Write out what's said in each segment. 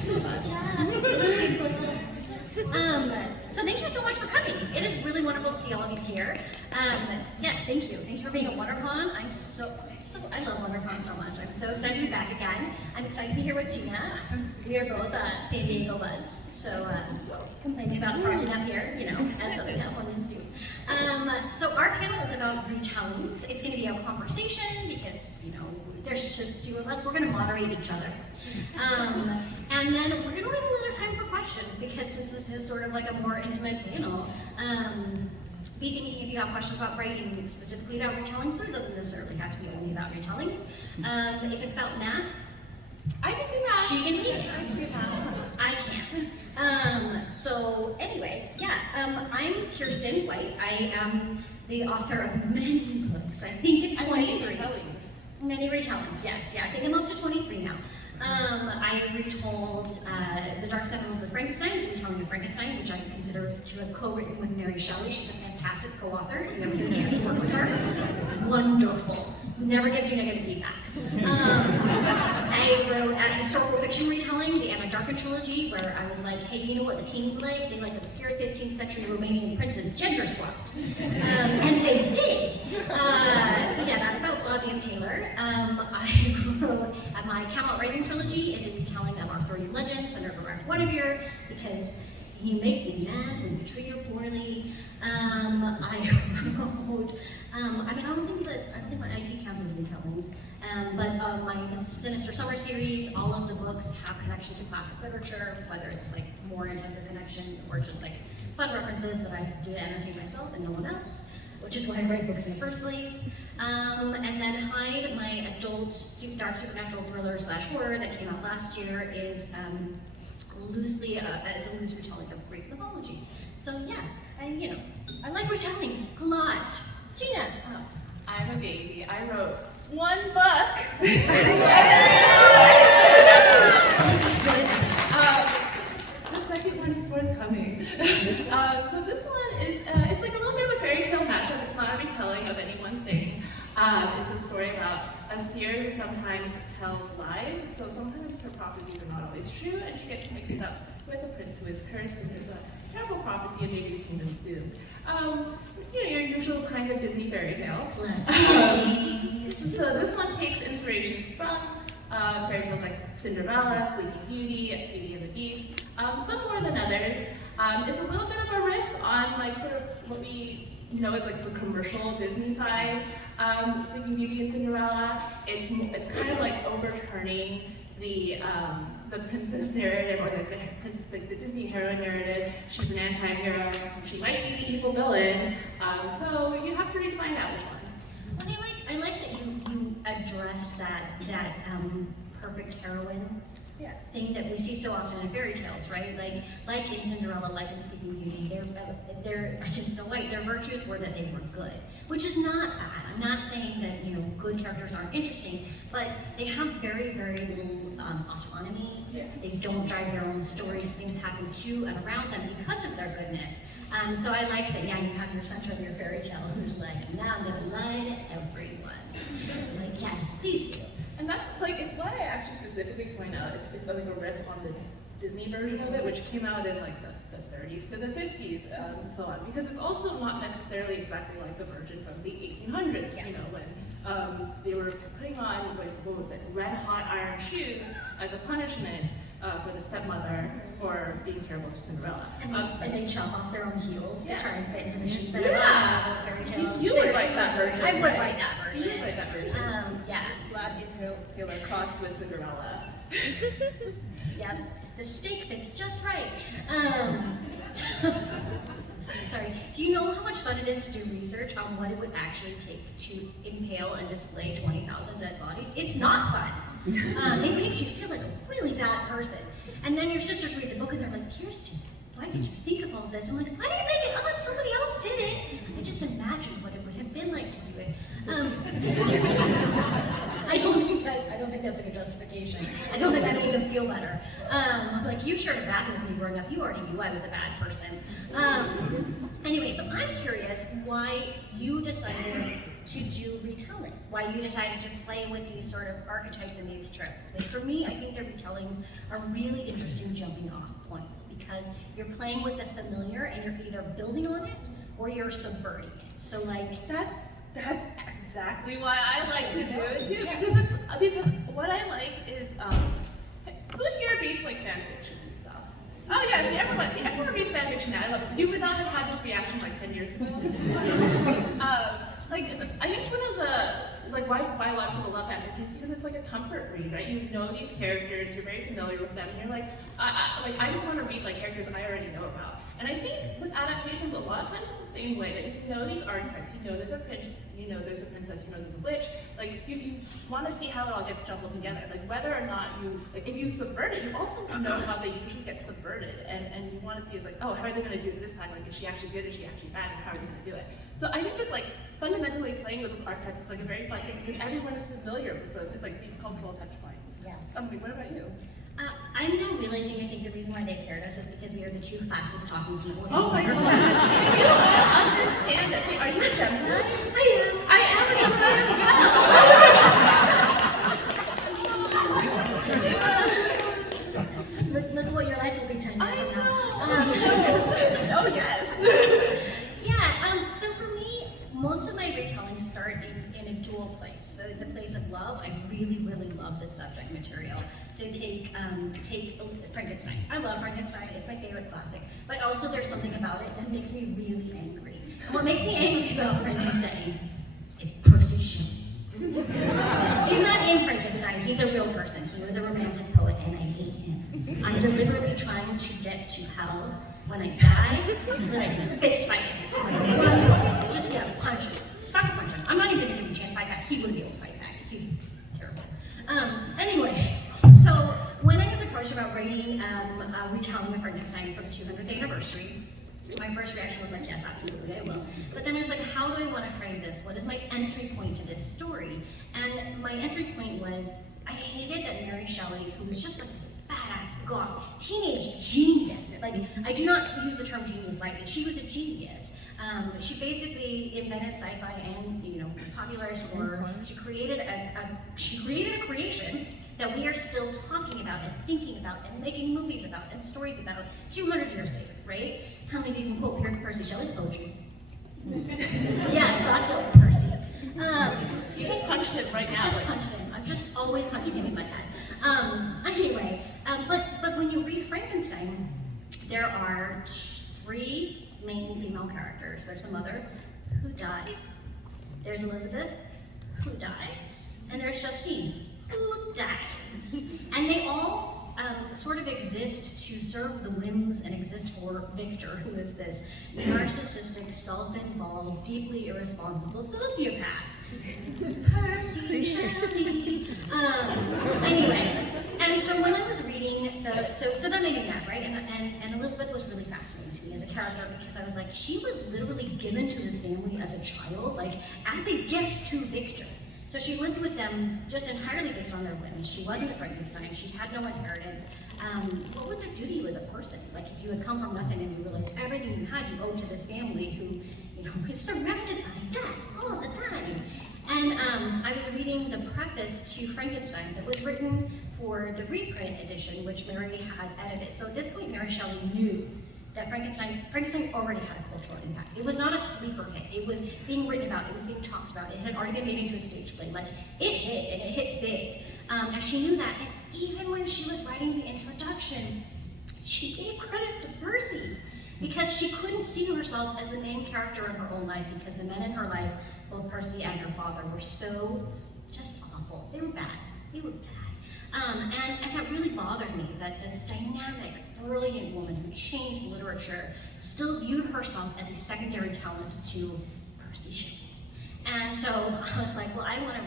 So thank you so much for coming. It is really wonderful to see all of you here. Yes, thank you. Thank you for being at WonderCon. I love WonderCon so much. I'm so excited to be back again. I'm excited to be here with Gina. We are both San Diego buds, so complaining about the parking up here, you know, as Southern Californians do. So our panel is about retellings. It's going to be a conversation because, you know, there's just two of us. We're going to moderate each other. And then we're going to leave a little time for questions because since this is sort of like a more intimate panel, be thinking if you have questions about writing specifically about retellings, but it doesn't necessarily have to be only about retellings. If it's about math, I can do math. She can read. I can do math. I can't. So anyway, yeah, I'm Kiersten White. I am the author of many books. I think it's 23. Many retellings, yes. Yeah, I think I'm up to 23 now. I have retold The Dark Seven with Frankenstein, is a retelling of Frankenstein, which I consider to have co-written with Mary Shelley. She's a fantastic co-author. If you ever get a chance to work with her, wonderful. Never gives you negative feedback. I wrote a historical fiction retelling, the Anna Darkin trilogy, where I was like, hey, you know what the teens like? They like obscure 15th century Romanian princes gender swapped. And they did. So yeah, that's about Flavia Taylor. I wrote my Camelot Rising trilogy is a retelling of Arthurian legends centered around Guinevere, because you make me mad when you treat her poorly. I wrote, I don't think my ID counts as retellings, but my Sinister Summer series, all of the books have connection to classic literature, whether it's like more intensive connection or just like fun references that I do to entertain myself and no one else, which is why I write books in the first place. And then Hyde, my adult dark supernatural thriller / horror that came out last year, is loosely as a loose retelling of Greek mythology. So yeah, I like retellings a lot. Gina. Oh, I'm a baby. I wrote one book. The second one is forthcoming. So this one is, it's like a little bit of a fairy tale mashup. It's not a retelling of any one thing. It's a story about a seer who sometimes tells lies, so sometimes her prophecies are not always true, and she gets mixed up with a prince who is cursed, and there's a terrible prophecy of maybe the kingdom's doomed. Your usual kind of Disney fairy tale. So this one takes inspirations from fairy tales like Cinderella, Sleeping Beauty, Beauty and the Beast, some more than others. It's a little bit of a riff on like sort of what we know as like the commercial Disney vibe. Sleeping Beauty and Cinderella. It's kind of like overturning the princess narrative or the Disney hero narrative. She's an anti-hero. She might be the evil villain. So you have to really find out which one. Well, I like that you addressed that perfect heroine thing that we see so often in fairy tales, right? Like in Cinderella, like in Sleeping Beauty, they're like in Snow White, their virtues were that they were good, which is not bad. I'm not saying that good characters aren't interesting, but they have very, very little autonomy. Yeah. They don't drive their own stories. Things happen to and around them because of their goodness. So I like that. Yeah, you have your center of your fairy tale who's like, now I'm gonna lie to everyone. Like, yes, please do. And that's like, it's why I actually specifically point out it's like a riff on the Disney version of it, which came out in like the 30s to the 50s and so on, because it's also not necessarily exactly like the version from the 1800s, when they were putting on, red hot iron shoes as a punishment for the stepmother for being terrible to Cinderella. And they chop off their own heels to try and fit into the shoes that are in fairy tales. You would write that version. I would write that version. You would write that version. Yeah. Glad Taylor crossed with Cinderella. Yep. The steak fits just right. Sorry. Do you know how much fun it is to do research on what it would actually take to impale and display 20,000 dead bodies? It's not fun. It makes you feel like a really bad person. And then your sisters read the book and they're like, Kiersten, why did you think of all this? I'm like, I didn't make it up, somebody else did it. I just imagined what it would have been like to do it. I don't think that's a good justification. I don't think that made them feel better. Like, you shared a bathroom with me growing up, you already knew I was a bad person. Anyway, so I'm curious why you decided to do retelling? Why you decided to play with these sort of archetypes and these tropes? Like for me, I think the retellings are really interesting jumping off points because you're playing with the familiar and you're either building on it or you're subverting it. So like That's exactly why I like to do it too, because what I like is who here reads like fan fiction and stuff? Oh yeah, see everyone reads fan fiction now. I love it. You would not have had this reaction like 10 years ago. Like I think one of the why a lot of people love fan fiction is because it's like a comfort read, right? You know these characters, you're very familiar with them, and you're like, I just want to read like characters I already know about. And I think with adaptations, a lot of times it's the same way. That you know these archetypes, you know there's a prince, you know there's a princess, you know there's a witch. Like you want to see how it all gets jumbled together. Like whether or not if you subvert it, you also know how they usually get subverted, and you want to see it's like, oh, how are they going to do it this time? Like is she actually good? Is she actually bad? And how are they going to do it? So I think just like fundamentally playing with those archetypes is like a very fun thing because everyone is familiar with those. It's like these cultural touch points. Yeah. What about you? I'm now realizing I think the reason why they paired us is because we are the two fastest talking people. Oh my god! You don't understand this. Wait, are you a Gemini? I am a Gemini as well. Look at what your life will be 10 years from now. Oh yes. Yeah, so for me, most of my retellings start in a dual place. So it's a place of love. I really, really love this subject material. So take Frankenstein. I love Frankenstein. It's my favorite classic. But also there's something about it that makes me really angry. And what makes me angry about Frankenstein is Percy Shelley. He's not in Frankenstein. He's a real person. He was a romantic poet, and I hate him. I'm deliberately trying to get to hell when I die so that I can fist fight him. So I just gotta punch him. Sucker punch him. I'm not even gonna give him a chance to fight back. He wouldn't be able to fight back. He's terrible. Anyway, so when I was approached about writing a retelling of Frankenstein for the 200th anniversary, my first reaction was like, yes, absolutely, I will. But then I was like, how do I want to frame this? What is my entry point to this story? And my entry point was, I hated that Mary Shelley, who was just like this badass goth teenage genius. Like, I do not use the term genius lightly. She was a genius. She basically invented sci-fi and popularized horror. She created a creation that we are still talking about and thinking about and making movies about and stories about 200 years later, right? How many of you can quote Percy Shelley's poetry? Yes, lots of Percy. You just punched him right now. Just punched him. I'm just always punching him in my head. Anyway, but when you read Frankenstein, there are 3 main female characters. There's the mother, who dies. There's Elizabeth, who dies. And there's Justine, who dies. And they all sort of exist to serve the whims and exist for Victor, who is this narcissistic, self-involved, deeply irresponsible sociopath. Percy Shelley. Anyway, and so when I was reading so that made me mad, right? And Elizabeth was really fascinating to me as a character because I was like, she was literally given to this family as a child, like as a gift to Victor. So she lived with them just entirely based on their whims. She wasn't a Frankenstein. She had no inheritance. What would that do to you as a person? Like if you had come from nothing and you realized everything you had you owed to this family who, is surrounded by death all the time. And I was reading the preface to Frankenstein that was written for the reprint edition, which Mary had edited. So at this point, Mary Shelley knew that Frankenstein already had a cultural impact. It was not a sleeper hit. It was being written about. It was being talked about. It had already been made into a stage play. Like, it hit, and it hit big. And she knew that. And even when she was writing the introduction, she gave credit to Percy because she couldn't see herself as the main character in her own life because the men in her life, both Percy and her father, were so just awful. They were bad. And that really bothered me, that this dynamic, brilliant woman who changed literature still viewed herself as a secondary talent to Percy Shelley. And so I was like, well, I want to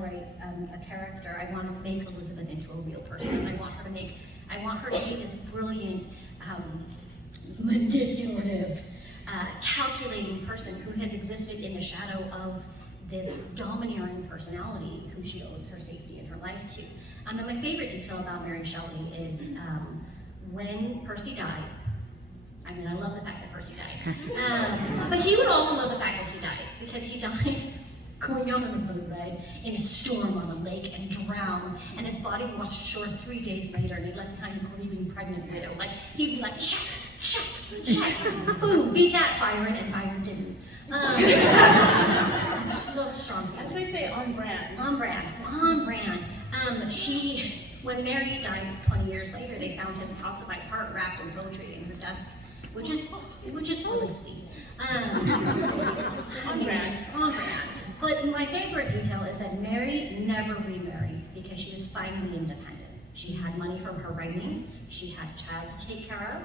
write a character. I want to make Elizabeth into a real person, and I want her to be this brilliant, manipulative, calculating person who has existed in the shadow of this domineering personality who she owes her safety in her life to. And my favorite detail about Mary Shelley is when Percy died. I mean, I love the fact that Percy died. But he would also love the fact that he died, because he died going out on a boat ride in a storm on a lake and drowned, and his body washed ashore 3 days later, and he left behind a grieving pregnant widow. Like, he'd be like, shut, boom, beat that, Byron, and Byron didn't. So strong. As they say, on brand. On brand. When Mary died 20 years later, they found his calcified heart wrapped in poetry in her desk, which is really sweet. On brand. But my favorite detail is that Mary never remarried because she was finally independent. She had money from her writing, she had a child to take care of,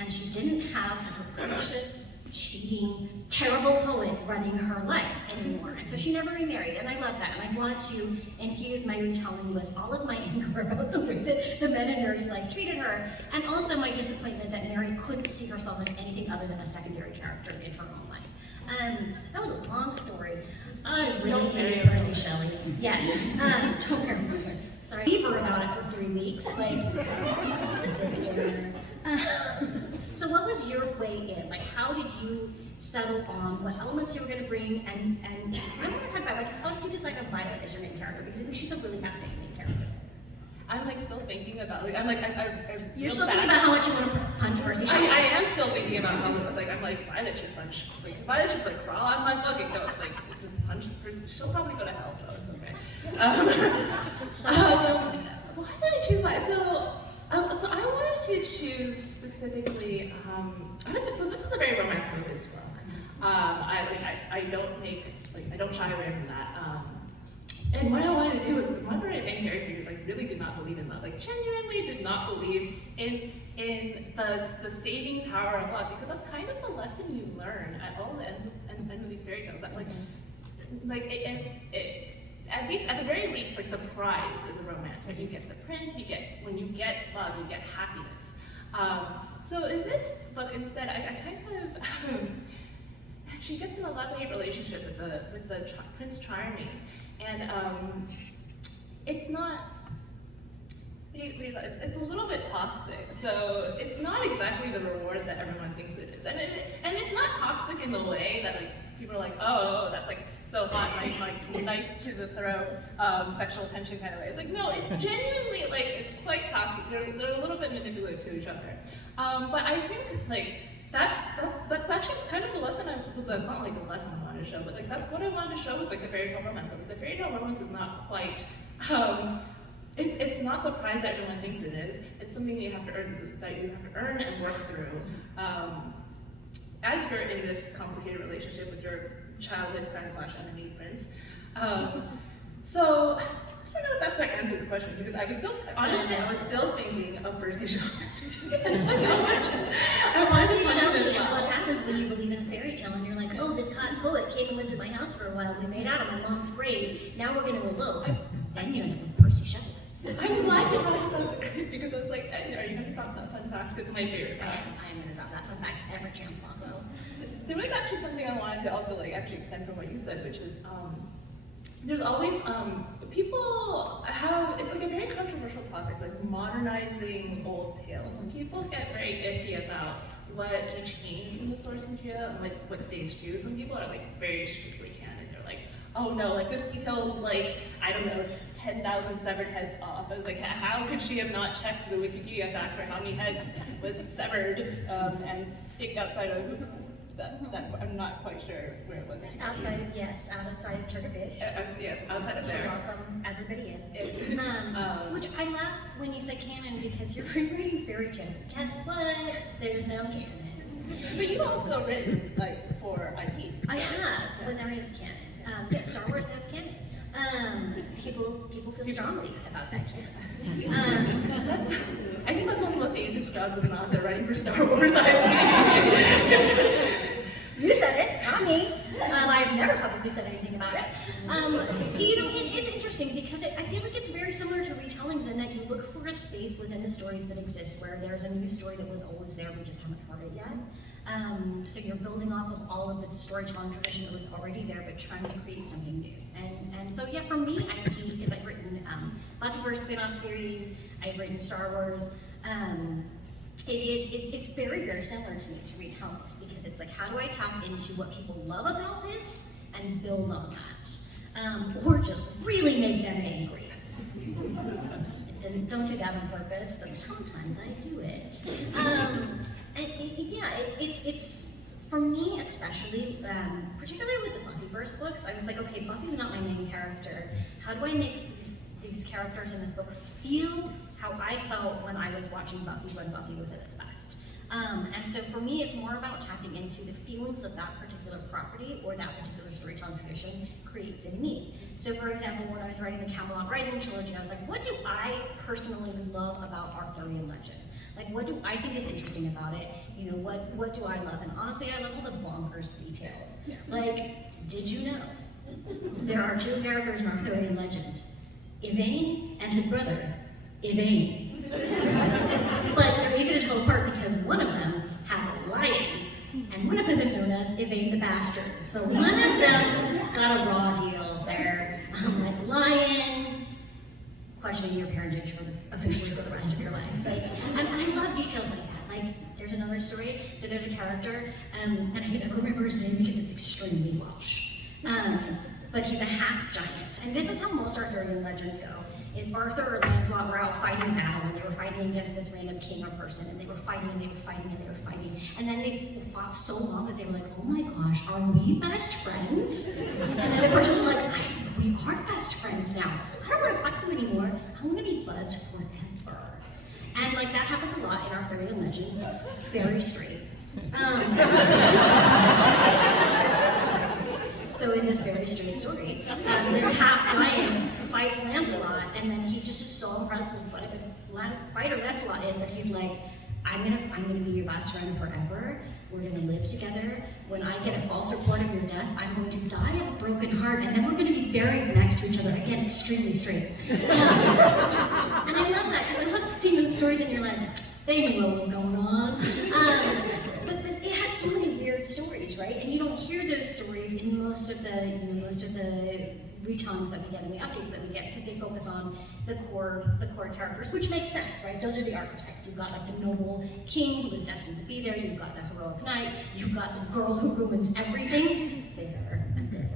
and she didn't have a capricious, cheating, terrible poet running her life anymore. And so she never remarried, and I love that. And I want to infuse my retelling with all of my anger about the way that the men in Mary's life treated her, and also my disappointment that Mary couldn't see herself as anything other than a secondary character in her own life. That was a long story. I really hated Percy Shelley. Yes. Don't wear moments. Sorry. Fever about it for 3 weeks. So what was your way in? Like, how did you settle on what elements you were going to bring? And I want to talk about, like, how did you decide on Violet as your main character? Because I think she's a really fascinating main character. I'm like still thinking about You're still thinking about how much you want to punch Percy Shelley? I am still thinking about how it's like I'm like Violet should punch. Like Violet should like crawl on my book and go like just punch Percy. She'll probably go to hell, so it's okay. Why did I choose Violet? So I wanted to choose specifically. So this is a very romance-focused book. I don't shy away from that. And what I wanted to do was, my main character like really did not believe in love, like genuinely did not believe in the saving power of love, because that's kind of the lesson you learn at all the ends of these fairy tales. That at the very least, like the prize is a romance. When you get the prince, when you get love, you get happiness. So in this book, instead, I kind of she gets in a love-hate relationship with the Prince Charming. And it's not, it's a little bit toxic, so it's not exactly the reward that everyone thinks it is. And it's not toxic in the way that like people are like, oh, that's like so hot, like knife to the throat, sexual tension kind of way. It's like, no, it's genuinely like, it's quite toxic. They're a little bit manipulative to each other. But I think like, that's actually kind of the lesson that's not like the lesson I wanted to show, but like that's what I wanted to show with like the fairy tale romance. Like, the fairy tale romance is not quite it's not the prize that everyone thinks it is. It's something you have to earn and work through. As you're in this complicated relationship with your childhood friend / enemy prince. So I don't know if that quite answered the question, because I was still thinking of Percy Shelley. Percy Shelley is what happens when you believe in a fairy tale and you're like, oh, this hot poet came and lived in my house for a while. We made out on my mom's grave. Now we're going to elope. Then you end up with Percy Shelley. I'm glad you talked about it, because I was like, are you going to drop that fun fact? It's my favorite fact. I am going to drop that fun fact every chance possible. There was actually something I wanted to also like actually extend from what you said, which is there's always people have, it's like a very controversial topic, like modernizing old tales. And people get very iffy about what you change in the source material and what stays true. Some people are like very strictly canon. They're like, oh no, like this detail is like, I don't know, 10,000 severed heads off. I was like, how could she have not checked the Wikipedia fact for how many heads was severed and staked outside of that I'm not quite sure where it was. Outside of Turkish. Yes, outside of there. Welcome everybody in. Which I love when you say canon, because you're rewriting fairy tales. Guess what? There's no canon. But you've also written like for IP. I have, when there is canon. Yes, Star Wars has canon. People feel strongly about that canon. I think that's one of the most dangerous jobs of an author, writing for Star Wars. You said it, not me. I've never publicly said anything about it. It's interesting because I feel like it's very similar to retellings in that you look for a space within the stories that exist where there's a new story that was always there, we just haven't heard it yet. So you're building off of all of the storytelling tradition that was already there, but trying to create something new. And so yeah, for me, IP, because I've written Buffyverse spin-off series, I've written Star Wars. It's very, very similar to me to retellings, because it's like, how do I tap into what people love about this and build on that? or just really make them angry. Don't do that on purpose, but sometimes I do it. It's for me especially, particularly with the Buffyverse books, I was like, okay, Buffy's not my main character. How do I make these characters in this book feel how I felt when I was watching Buffy when Buffy was at its best? And so for me, it's more about tapping into the feelings of that particular property or that particular storytelling tradition creates in me. So for example, when I was writing the Camelot Rising trilogy, I was like, what do I personally love about Arthurian legend? Like, what do I think is interesting about it? You know, what do I love? And honestly, I love all the bonkers details. Like, did you know there are two characters in Arthurian legend? Yvain and his brother, Yvain. But they're easy to tell apart because one of them has a lion, and one of them is known as Yvain the Bastard. So one of them got a raw deal there. Like, lion, questioning your parentage officially for the rest of your life. Like, I love details like that. Like, there's another story. So there's a character, and I can never remember his name because it's extremely Welsh. But he's a half giant, and this is how most Arthurian legends go. Is Arthur or Lancelot were out fighting a battle, and they were fighting against this random king or person, and they were fighting, and they were fighting, and they were fighting, and then they fought so long that they were like, oh my gosh, are we best friends? And then the person's like, I think we are best friends now. I don't want to fight them anymore. I want to be buds forever. And like that happens a lot in Arthurian legend. It's very straight. So in this very straight story, this half giant fights Lancelot, and then he just is so impressed with what a good fighter Lancelot is that he's like, I'm gonna be your best friend forever. We're gonna live together. When I get a false report of your death, I'm going to die of a broken heart, and then we're gonna be buried next to each other. Again, extremely straight. And I love that because I love seeing those stories, and you're like, they knew what was going on. But it has so many weird stories, right? And you don't hear those stories in most of the retellings that we get and the updates that we get because they focus on the core characters, which makes sense, right? Those are the archetypes. You've got like the noble king who was destined to be there. You've got the heroic knight. You've got the girl who ruins everything. Bigger and bigger.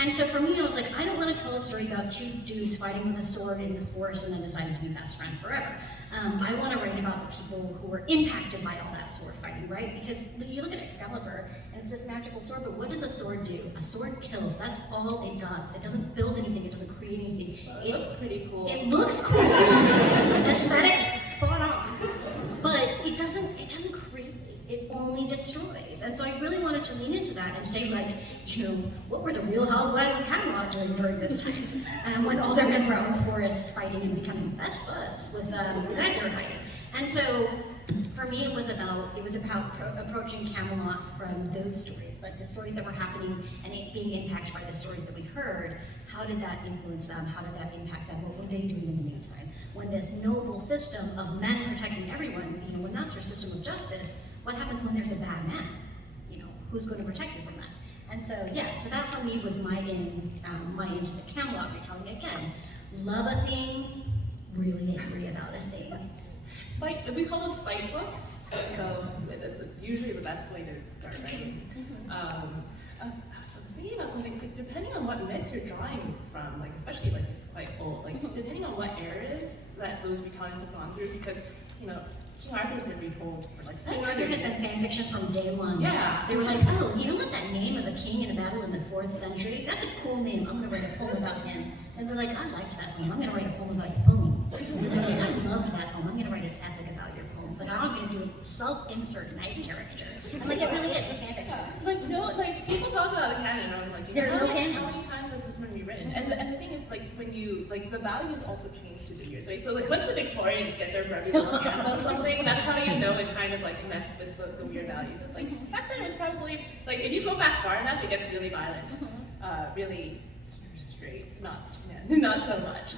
And so for me, I was like, I don't want to tell a story about two dudes fighting with a sword in the forest and then deciding to be best friends forever. I want to write about the people who were impacted by all that sword fighting, right? Because you look at Excalibur, and it's this magical sword, but what does a sword do? A sword kills. That's all it does. It doesn't build anything. It doesn't create anything. It looks pretty cool. It looks cool. Aesthetics spot on. But it doesn't create. It only destroys. And so I really wanted to lean into that and say, like, you know, what were the real housewives of Camelot doing during this time? When all their men were out in forests fighting and becoming best buds with the guys they were fighting. And so for me, it was about approaching Camelot from those stories, like the stories that were happening and it being impacted by the stories that we heard. How did that influence them? How did that impact them? What were they doing in the meantime? When this noble system of men protecting everyone, you know, when that's your system of justice, what happens when there's a bad man? You know, who's going to protect you from that? And so, yeah, so that for me was my into the Camelot retelling. Again, love a thing, really angry about a thing. We call those spite books, so that's usually the best way to start writing. I was thinking about something, like, depending on what myth you're drawing from, like especially like it's quite old, like depending on what eras that those retellings have gone through, because you know, King Arthur's been retold for like King Arthur has been fan fiction from day one. Yeah. They were like, oh, you know what that name of a king in a battle in the 4th century? That's a cool name. I'm gonna write a poem about him. And they're like, I liked that poem. I'm gonna write a poem about your poem. And they're like, I loved that poem. I'm gonna write an epic about your poem. But now I'm gonna do a self-insert knight character. I'm like, it really is. It's fan fiction. Like no, like people talk about the canon, and I'm like, There's no canon. How many times has this been rewritten? And the thing is, like, when you like the values also change through the years, right? So like once the Victorians get their Barbie hands on something, that's how you know it kind of like messed with the weird values. It's like back then it was probably like if you go back far enough, it gets really violent, really straight, not so much.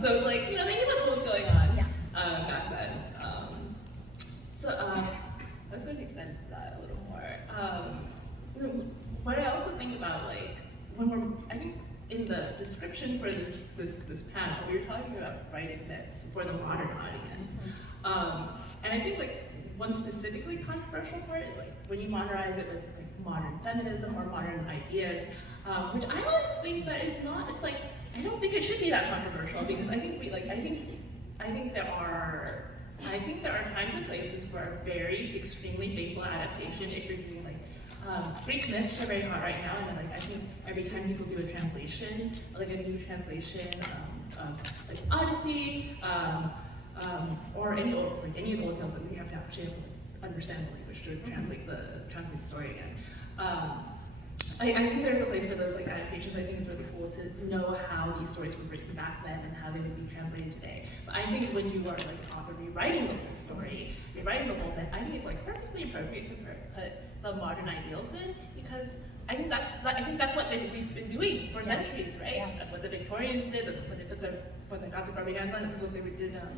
So it's like, you know, they knew what was going on back then. I was going to extend that a little more. What I also think about, like, when I think in the description for this panel, we were talking about writing myths for the modern audience. And I think, like, one specifically controversial part is like when you modernize it with like modern feminism or modern ideas, which I always think that is not. It's like I don't think it should be that controversial because I think there are times and places where very extremely faithful adaptation. If you're doing like Greek myths are very hot right now, and then like I think every time people do a translation, like a new translation of like Odyssey, or any of the old tales, that we have to actually understand the language to translate the story again. I think there's a place for those like adaptations. I think it's really cool to know how these stories were written back then and how they would be translated today. But I think when you are like an author rewriting the whole story, rewriting the whole myth, I think it's like perfectly appropriate to put the modern ideals in, because I think that's what we've been doing for centuries, right? Yeah. That's what the Victorians did when they got the rubber hands on it. That's what they did for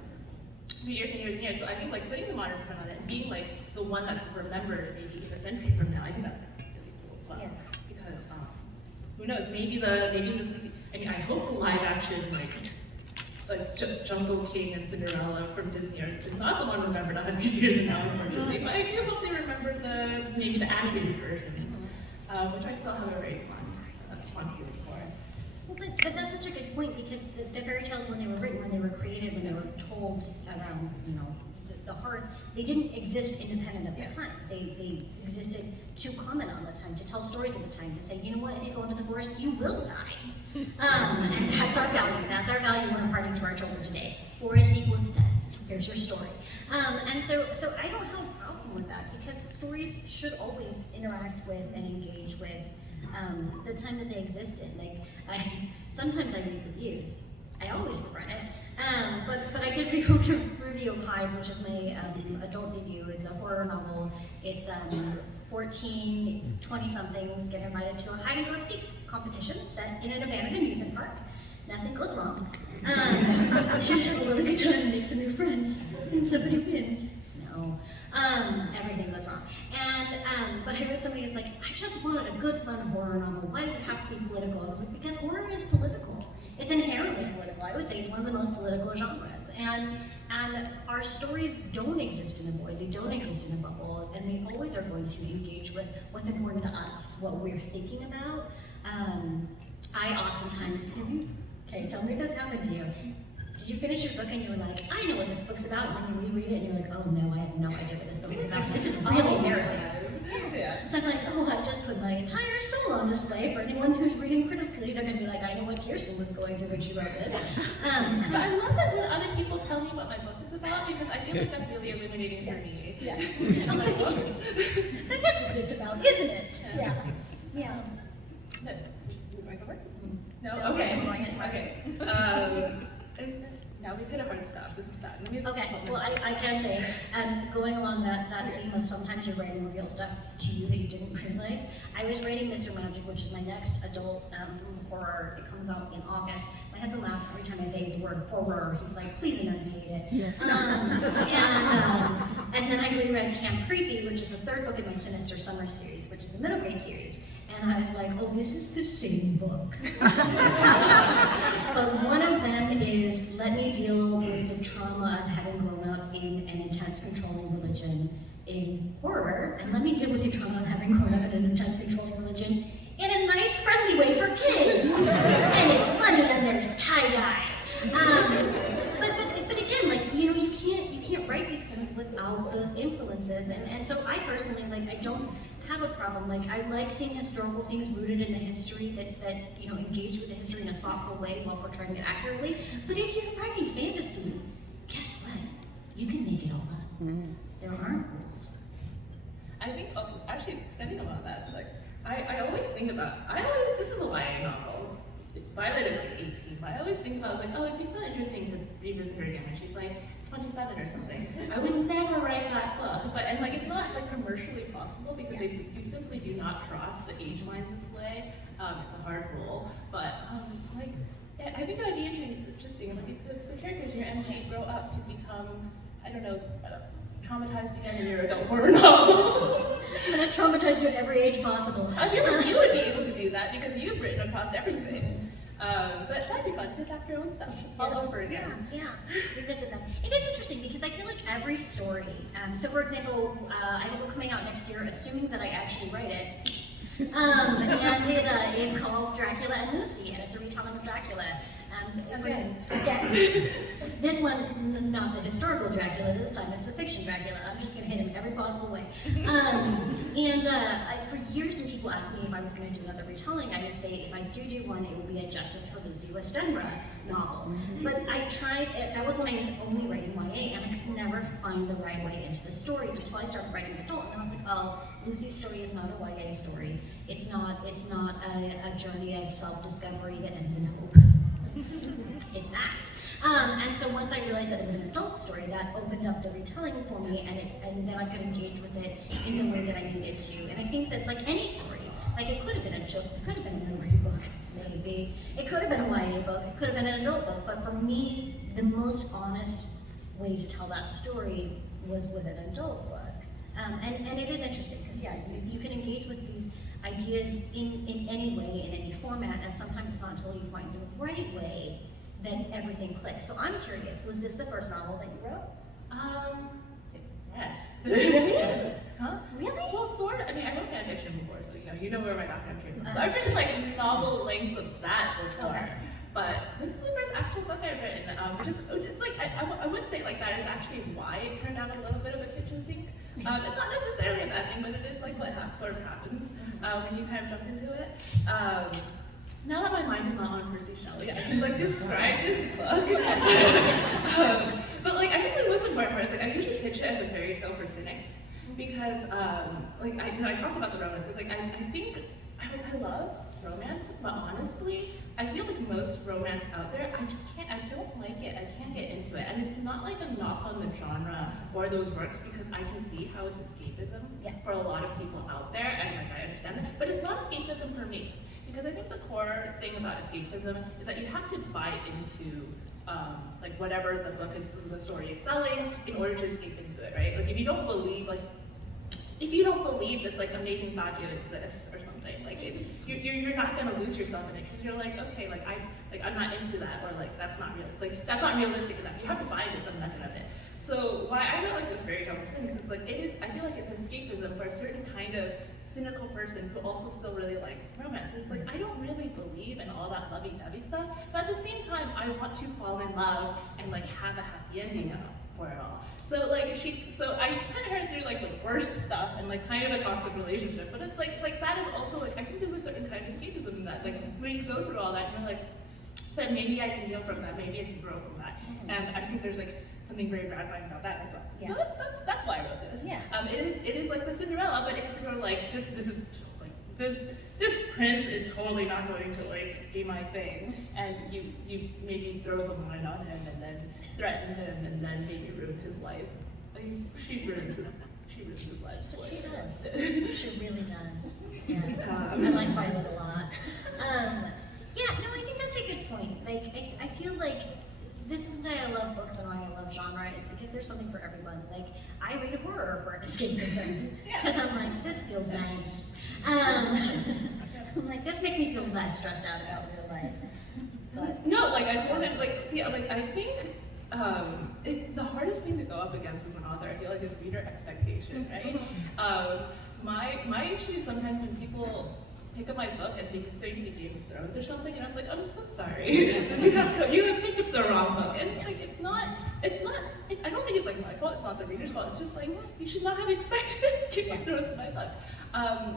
years and years and years. So I think like putting the modern spin on it and being like the one that's remembered maybe even a century from now, I think that's really cool as well. Yeah. Because who knows? Maybe I mean, I hope the live action like Jungle King and Cinderella from Disney is not the one remembered 100 years from now, unfortunately. But I do hope they remember maybe the animated versions, which I still have a very fun feeling for. Well, but that's such a good point, because the fairy tales, when they were written, when they were created, when they were told around, the hearth, they didn't exist independent of their time. They existed to comment on the time, to tell stories of the time, to say, you know what, if you go into the forest, you will die. And that's our value. That's our value we're imparting to our children today. Forest equals death. Here's your story. And so I don't have a problem with that, because stories should always interact with and engage with the time that they existed. Like, sometimes I read reviews. I always regret it. But I did review Hyde, which is my adult debut. It's a horror novel. It's 14 20-somethings get invited to a hide and go seek competition set in an abandoned amusement park. Nothing goes wrong. It's just a really good time to make some new friends, and somebody wins. No, everything goes wrong. And but I heard somebody was like, I just wanted a good, fun horror novel. Why did it have to be political? I was like, because horror is political. It's inherently political. I would say it's one of the most political genres. And our stories don't exist in a void. They don't exist in a bubble. And they always are going to engage with what's important to us, what we're thinking about. I oftentimes, okay, tell me this happened to you. Did you finish your book and you were like, I know what this book's about, and then you reread it and you're like, oh no, I have no idea what this book is about. This is really embarrassing. Yeah. So I'm like, oh, I just put my entire soul on display for anyone who's reading critically. They're going to be like, I know what Kiersten was going through when she wrote this. But I love it when other people tell me what my book is about, because I feel like that's really illuminating for me. Yes. That's what it's about, isn't it? Yeah. Yeah. So, going to work? No? Okay. Now we've hit a hard stop. This is bad. Okay, well, I can say, going along that theme of sometimes your writing reveals stuff to you that you didn't realize, I was writing Mr. Magic, which is my next adult horror. It comes out in August. My husband laughs every time I say the word horror. He's like, please enunciate it. Yes. And then I reread Camp Creepy, which is the third book in my Sinister Summer series, which is a middle grade series. And I was like, oh, this is the same book. But one of them is, let me deal with the trauma of having grown up in an intense controlling religion in horror, and let me deal with the trauma of having grown up in an intense controlling religion in a nice, friendly way for kids. And it's funny, and there's tie-dye. But again, like, you can't write these things without those influences. And so I personally, I don't have a problem. I like seeing historical things rooted in the history that engage with the history in a thoughtful way while portraying it accurately. But if you're writing fantasy, guess what? You can make it all up. Mm-hmm. There aren't rules. I think, actually, stepping about that, I always think about, this is a YA novel. Violet is 18, but I always think about, oh, it'd be so interesting to revisit her again when she's 27 or something. I would never write that book, and it's not commercially possible because you simply do not cross the age lines this way. It's a hard rule, but I think it would be interesting. If the characters here and they grow up to become, I don't know, traumatized again in your adult horror novel. I'm gonna traumatize you at every age possible. I feel like you would be able to do that because you've written across everything. But that'd be fun to have your own stuff all over again. Yeah, revisit them. It is interesting because I feel like every story. So for example, I have a book coming out next year, assuming that I actually write it. And it is called Dracula and Lucy, and it's a retelling of Dracula. This one, not the historical Dracula this time, it's the fiction Dracula. I'm just gonna hit him in every possible way. For years when people asked me if I was gonna do another retelling, I would say if I do one, it would be a Justice for Lucy Westenra novel. But I tried, that was when I was only writing YA, and I could never find the right way into the story until I started writing adult, and I was like, oh, Lucy's story is not a YA story. It's not a journey of self-discovery that ends in hope. It's not. And so once I realized that it was an adult story, that opened up the retelling for me, and then I could engage with it in the way that I needed to. And I think that, like any story, like it could have been a joke, it could have been a memory book, maybe. It could have been a YA book, it could have been an adult book, but for me, the most honest way to tell that story was with an adult book. And it is interesting, because yeah, you can engage with these ideas in any way, in any format, and sometimes it's not until you find the right way that everything clicks. So I'm curious, was this the first novel that you wrote? Yes. Really? Huh? Really? Well, sort of. I mean, I wrote fan fiction before, so you know where my background came from. So I've written like novel lengths of that before. Okay. But this is the first actual book I've written. It's like I wouldn't say like that is actually why it turned out a little bit of a kitchen sink. It's not necessarily a bad thing, but it is like what sort of happens when you kind of jump into it. Now that my mind is not on Percy Shelley, I can like describe this book. But like I think the most important part is like I usually pitch it as a fairy tale for cynics because like I talked about the romance. It's like I think I love romance, but honestly, I feel like most romance out there, I don't like it, I can't get into it. And it's not like a knock on the genre or those works because I can see how it's escapism for a lot of people out there, and like I understand that, but it's not escapism for me. Because I think the core thing about escapism is that you have to buy into like whatever the book is, the story is selling in order to escape into it, right? Like if you don't believe this like amazing fabulous exists or something, like you're not gonna lose yourself in it because you're like, okay, I'm not into that, or like that's not real, like that's not realistic enough. You have to buy into some method of it. So why I wrote like this fairy tale thing is like I feel like it's escapism for a certain kind of cynical person who also still really likes romance. It's like I don't really believe in all that lovey-dovey stuff, but at the same time I want to fall in love and like have a happy ending for it all. So like so I kind of heard through like the worst stuff and like kind of a toxic relationship, but it's like that is also like I think there's a certain kind of escapism in that, like when you go through all that and you're like, but maybe I can heal from that, maybe I can grow from that. And I think there's like something very gratifying about that as well. Yeah. So that's why I wrote this. Yeah. It is like the Cinderella, but if you're like this is like this prince is totally not going to like be my thing, and you maybe throw some wine on him and then threaten him and then maybe ruin his life. I mean, she ruins his life. So she does. She really does. Yeah. I like Violet a lot. Yeah, no, I think that's a good point. Like, I feel like this is why I love books and why I love genre, is because there's something for everyone. Like, I read horror for escapism, because I'm like, this feels nice. I'm like, this makes me feel less stressed out about real life. But no, like I told him, like, see, like I think the hardest thing to go up against as an author, I feel like, is reader expectation, right? My issue is sometimes when people pick up my book and think it's going to be Game of Thrones or something, and I'm like, I'm so sorry, you have picked up the wrong book, and like I don't think it's like my fault, it's not the reader's fault, it's just like, you should not have expected Game of Thrones in my book. And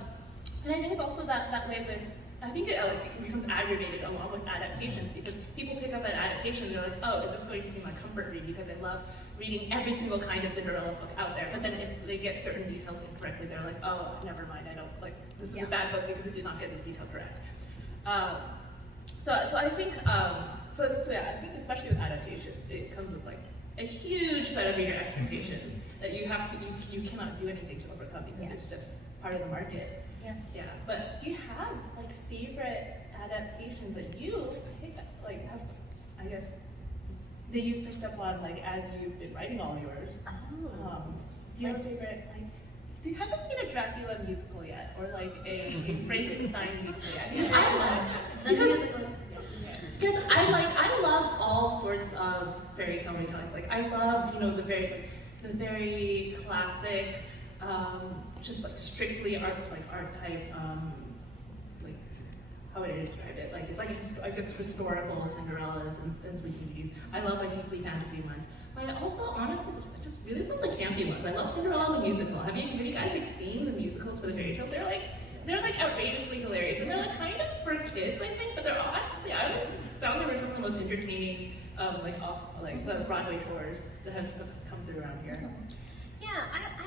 I think it's also that way with, I think it becomes aggravated along with adaptations, because people pick up an adaptation and they're like, oh, is this going to be my comfort read because I love reading every single kind of Cinderella book out there, but then if they get certain details incorrectly, they're like, oh, never mind, I don't, like, this is a bad book because it did not get this detail correct. So I think, yeah, I think especially with adaptations, it comes with like a huge set of reader expectations that you have to, you cannot do anything to overcome because it's just part of the market. Yeah, but do you have like favorite adaptations that you like have, I guess, that you picked up on like as you've been writing all yours? Do you have a favorite, like, have you made a Dracula musical yet, or like a Frankenstein musical yet? I love the musical. Because I love all sorts of fairy tale retellings. Like I love, the very the very classic, just like strictly archetype, like how would I describe it? Like it's like I guess historical Cinderellas and Sleeping Beauties. I love like weekly fantasy ones. But I also honestly just really love the campy ones. I love Cinderella the musical. Have you guys like seen the musicals for the fairy tales? They're like outrageously hilarious, and they're like kind of for kids, I think. But they're honestly, I always found they were some of the most entertaining, like the Broadway tours that have come through around here. Yeah,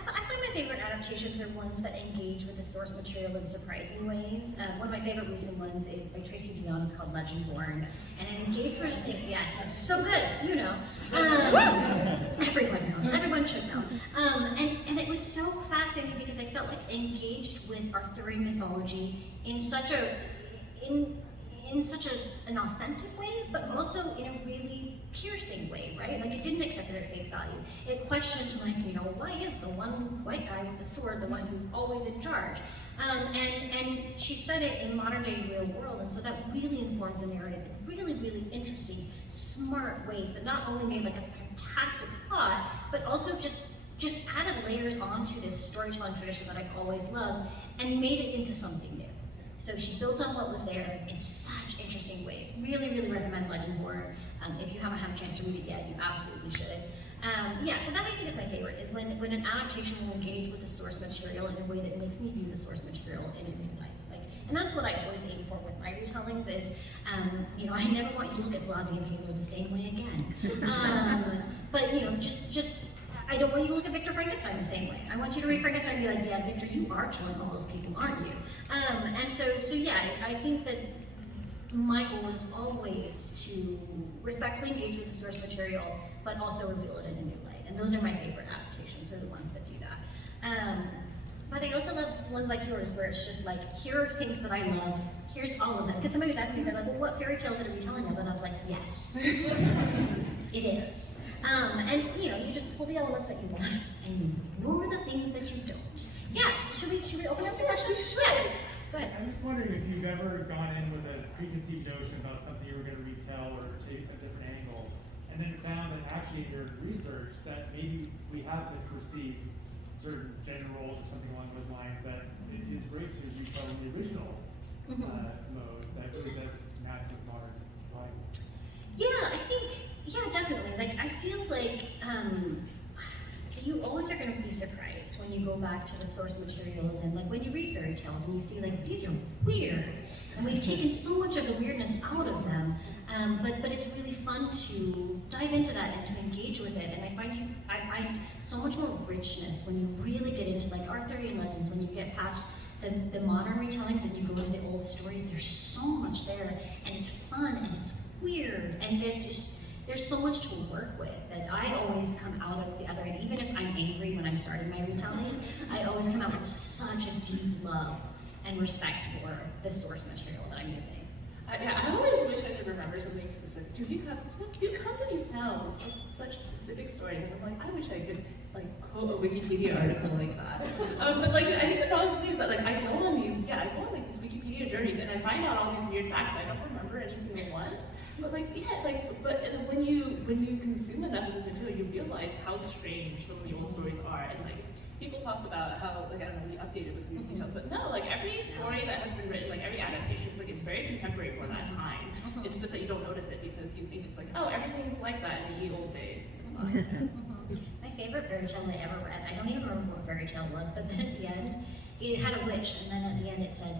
I find my favorite adaptations are ones that engage with the source material in surprising ways. One of my favorite recent ones is by Tracy Dion. It's called Legend Born, and it engaged with yes, it's so good, you know. Everyone knows, everyone should know. And it was so fascinating because I felt like engaged with Arthurian mythology in such an authentic way, but also in a really piercing way, right? Like it didn't accept it at face value. It questioned, like, you know, why is the one white guy with the sword the one who's always in charge? And she said it in modern day real world, and so that really informs the narrative in really, really interesting, smart ways that not only made like a fantastic plot, but also just added layers onto this storytelling tradition that I've always loved and made it into something new. So she built on what was there in such interesting ways. Really, really recommend Legend Born. If you haven't had a chance to read it yet, you absolutely should. Yeah, so that I think is my favorite, is when an adaptation will engage with the source material in a way that makes me view the source material in a new light. And that's what I always aim for with my retellings is, you know, I never want you to look at Vlad the Impaler the same way again. But, you know, just I don't want you to look at Victor Frankenstein the same way. I want you to read Frankenstein and be like, yeah, Victor, you are killing all those people, aren't you? And so yeah, I think that my goal is always to respectfully engage with the source material, but also reveal it in a new light. And those are my favorite adaptations, are the ones that do that. But I also love ones like yours, where it's just like, here are things that I love, here's all of them. Because somebody was asking me, they're like, well, what fairy tales are we telling of? And I was like, yes, it is. And you know, you just pull the elements that you love and you ignore the things that you don't. Yeah, should we open up the questions? Yeah, go ahead. I'm just wondering if you've ever gone in with a preconceived notion about something you were going to retell or take a different angle, and then found that actually in your research that maybe we have misperceived certain gender roles or something along those lines, that it is great to retell in the original mode that really does match with modern lines. Yeah, I think, yeah, definitely. Like, I feel like you always are going to be surprised when you go back to the source materials, and like when you read fairy tales and you see like, these are weird, and we've taken so much of the weirdness out of them, but it's really fun to dive into that and to engage with it, and I find so much more richness when you really get into like Arthurian legends, when you get past the modern retellings and you go into the old stories. There's so much there, and it's fun, and it's weird, and there's so much to work with that I always come out of the other end. Even if I'm angry when I'm starting my retelling, I always come out with such a deep love and respect for the source material that I'm using. Yeah, I always wish I could remember something specific. Because you come to these panels with just such specific stories, and I'm like, I wish I could like quote a Wikipedia article like that. But like, I think the problem is that like I go on like these Wikipedia journeys, and I find out all these weird facts, and I don't remember any single one. But like, yeah, like, but when you consume enough of this material, you realize how strange some of the old stories are, and like. People talk about how, like, I don't know, we updated with new details, but no, like, every story that has been written, like, every adaptation, like, it's very contemporary for that time. It's just that you don't notice it because you think it's like, oh, everything's like that in the old days. It's not like that. My favorite fairy tale I ever read, I don't even remember what fairy tale it was, but then at the end, it had a witch, and then at the end it said,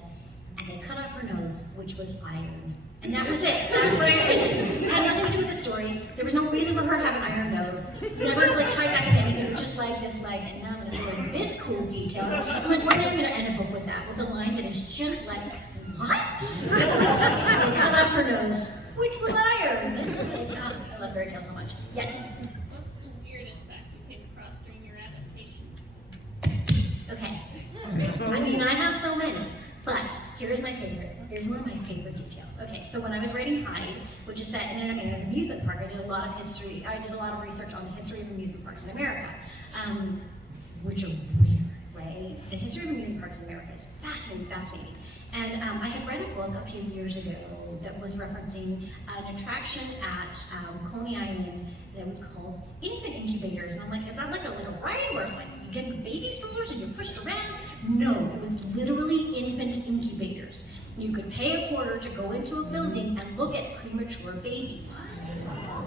and they cut off her nose, which was iron. And that was it. That's what I ended. It had nothing to do with the story. There was no reason for her to have an iron nose. Never like tied back into anything. It was just like this, like, and now I'm gonna do like this cool detail. I'm like, when am I gonna end a book with that? With a line that is just like, what? They cut off her nose, which was iron. Like, I love fairy tales so much. Yes. What's the weirdest fact you came across during your adaptations? Okay. I mean, I have so many. But here's my favorite. Here's one of my favorite details. Okay, so when I was writing Hyde, which is set in an American amusement park, I did a lot of history. I did a lot of research on the history of amusement parks in America, which are weird, right? way, the history of amusement parks in America is fascinating, fascinating. And I had read a book a few years ago that was referencing an attraction at Coney Island that was called infant incubators. And I'm like, is that like a little ride where it's like you get in baby strollers and you're pushed around? No, it was literally infant incubators. You could pay a quarter to go into a building and look at premature babies.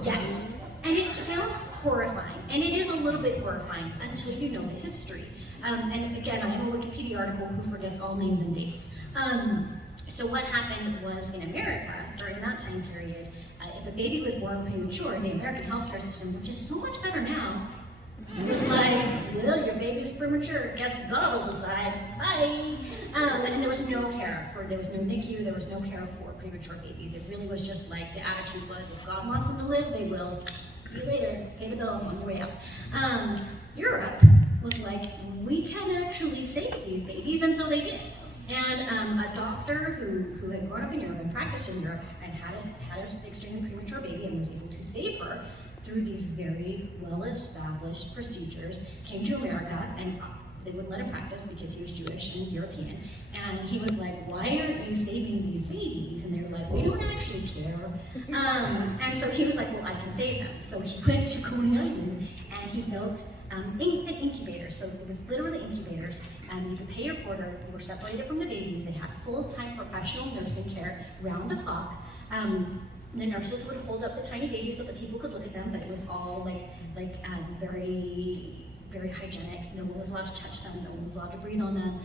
Yes, and it sounds horrifying, and it is a little bit horrifying until you know the history. And again, I am a Wikipedia article who forgets all names and dates. So what happened was in America, during that time period, if a baby was born premature, the American healthcare system, which is so much better now, was like, well, your baby's premature, guess God will decide, bye. And there was no care there was no NICU, there was no care for premature babies. It really was just like, the attitude was, if God wants them to live, they will. See you later, pay the bill on your way out. Europe was like, we can actually save these babies, and so they did. And a doctor who had grown up in Europe and practiced in Europe and had an extremely premature baby and was able to save her through these very well-established procedures, came to America, and they wouldn't let him practice because he was Jewish and European. And he was like, why aren't you saving these babies? And they were like, we don't actually care. And so he was like, well, I can save them. So he went to Coney Island and he built infant incubators. So it was literally incubators. You could pay a quarter, you were separated from the babies. They had full-time professional nursing care round the clock. The nurses would hold up the tiny babies so that people could look at them, but it was all very, very hygienic. No one was allowed to touch them. No one was allowed to breathe on them.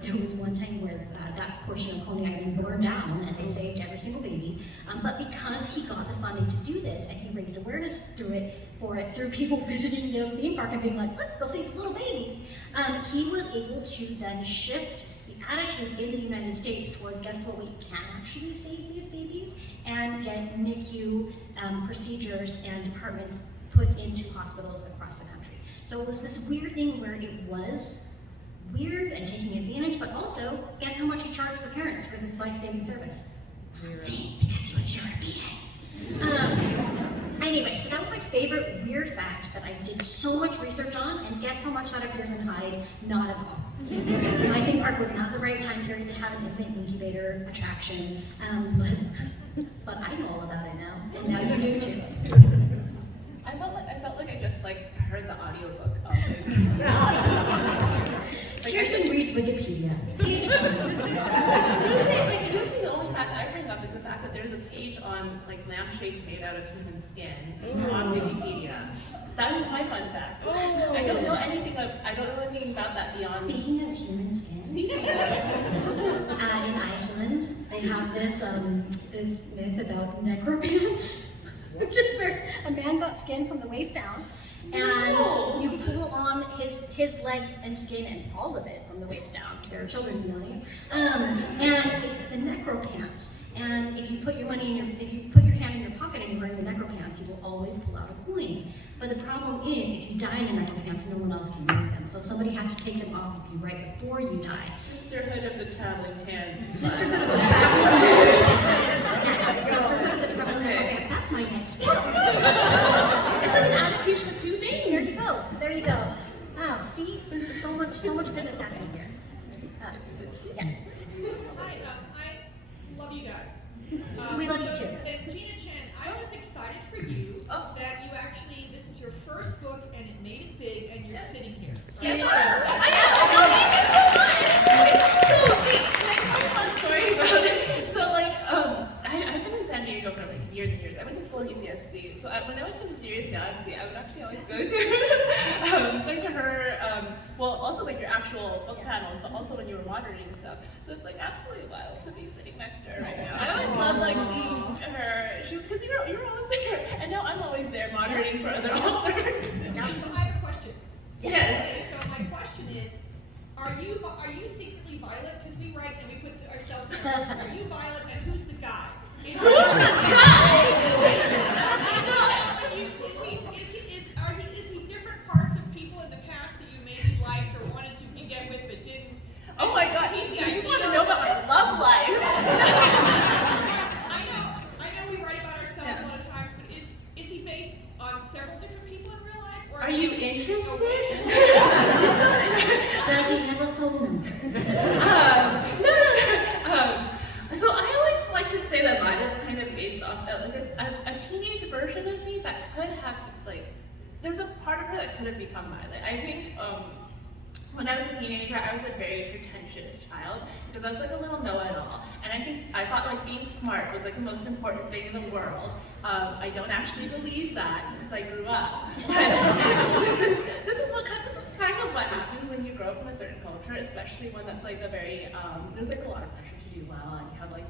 There was one time where that portion of Coney Island burned down, and they saved every single baby. But because he got the funding to do this, and he raised awareness for it through people visiting the theme park and being like, let's go save the little babies, he was able to then shift the attitude in the United States toward, guess what, we can actually save these babies, and get NICU procedures and departments put into hospitals across the country. So it was this weird thing where it was weird and taking advantage, but also, guess how much he charged the parents for this life-saving service? Nothing, because he was European. Anyway, so that was my favorite weird fact that I did so much research on, and guess how much that appears in Hyde? Not at all. My theme park was not the right time period to have an infant incubator attraction, but I know all about it now, and now you do too. I felt like I just heard the audiobook of it. Kiersten reads Wikipedia. Page Usually the only fact I bring up is the fact that there's a page on lampshades made out of human skin on Wikipedia. That is my fun fact. I don't know anything about that beyond. Speaking of human skin, Speaking of. in Iceland, they have this myth about necropants, which is where a man got skin from the waist down, and you pull on his legs and skin and all of it from the waist down. There are children in the audience, and it's the necropants. And if you put your hand in your pocket and you're wearing the necropants, you will always pull out a coin. But the problem is, if you die in the necropants, no one else can use them. So somebody has to take them off of you right before you die. Sisterhood of the Traveling Pants. Sisterhood of the Traveling Pants. Yes, Sisterhood of the Traveling Pants. That's my next skill. It's like an adaptation of two things. There you go. There you go. Oh, see? So much goodness happening here. Yes. Hi, I love you guys. We love you too. And Gina Chen, I was excited for you that you actually, this is your first book and it made it big and you're sitting here. Seriously. Fun story about it. So I've been in San Diego for years and years. I went to school at UCSD. So when I went to Mysterious Galaxy, I would actually always go to her, also your actual book panels, but also when you were moderating and stuff. So it's absolutely wild to be sitting next to her right now. I always loved seeing her. Because you were always there, and now I'm always there moderating for other authors. So I have a question. Yes. Okay, so my question is, are you secretly Violet? Because we write and we put ourselves in the person. Are you Violet and who's the guy? Is he different parts of people in the past that you maybe liked or wanted to get with but didn't? Oh my God, He's the you ideal. want to know about my love life? I know we write about ourselves a lot of times, but is he based on several different people in real life? Or Are you interested? Does he there's a part of her that could have become Violet. I think when I was a teenager, I was a very pretentious child because I was like a little know-it-all, and I thought like being smart was like the most important thing in the world. I don't actually believe that because I grew up. But this is kind of what happens when you grow up in a certain culture, especially one that's like a very there's like a lot of pressure to do well, and you have like.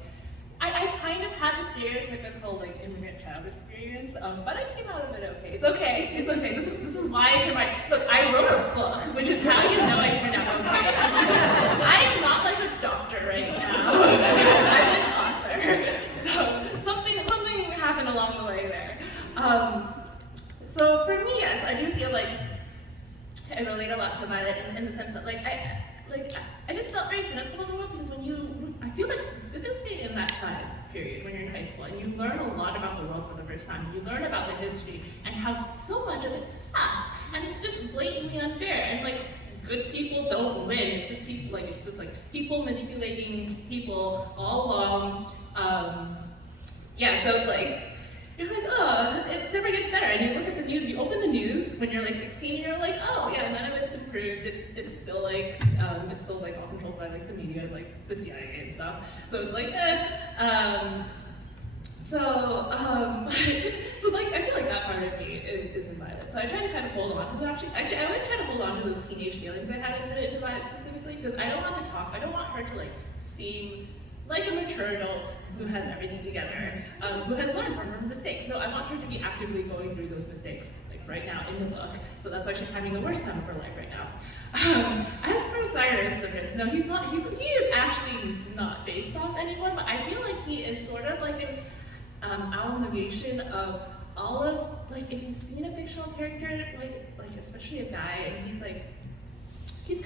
I kind of had the stereotypical like immigrant child experience, but I came out of it okay. It's okay. It's okay. This is why I can write. Look, I wrote a book, which is how you know I turned out okay. I am not like a doctor right now. I'm an author, so something happened along the way there. So for me, yes, I do feel like I relate a lot to Violet in the sense that I just felt very cynical in the world because I feel like specifically in that time period when you're in high school and you learn a lot about the world for the first time, you learn about the history and how so much of it sucks and it's just blatantly unfair and like good people don't win. It's just people people manipulating people all along. So it's like you're like, oh, it never gets better. And you look at the news, you open the news when you're like 16 and you're like, oh yeah, none of it's improved. It's still like all controlled by like the media, like the CIA and stuff. So it's like, so like I feel like that part of me is in Violet. So I try to kind of hold on to that. Actually, I always try to hold on to those teenage feelings I had into Violet specifically because I don't want her to like seem like a mature adult who has everything together, who has learned from her mistakes. No, I want her to be actively going through those mistakes, like right now in the book. So that's why she's having the worst time of her life right now. As for Cyrus the Prince, no, he is actually not based off anyone, but I feel like he is sort of like an amalgamation of all of, like if you've seen a fictional character, like especially a guy, and he's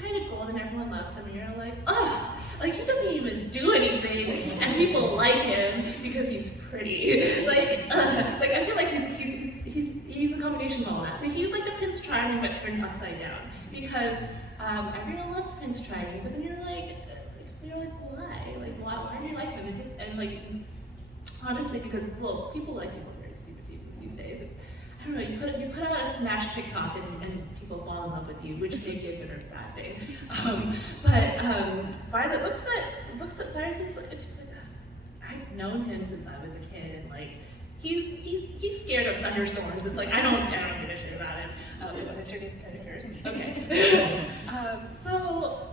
kind of gold and everyone loves him, and you're like, oh, like he doesn't even do anything, and people like him because he's pretty. I feel like he's a combination of all that. So he's like the Prince Charming but turned upside down because everyone loves Prince Charming, but then you're like why? Like why do you like him? And like honestly, because people like people very stupid pieces these days. I don't know, you put out a smash TikTok and people fall in love with you, which may be a good or bad thing. Violet looks at Cyrus and it's just like, I've known him since I was a kid, and like he's scared of thunderstorms. It's like I don't give a shit about him. Okay. So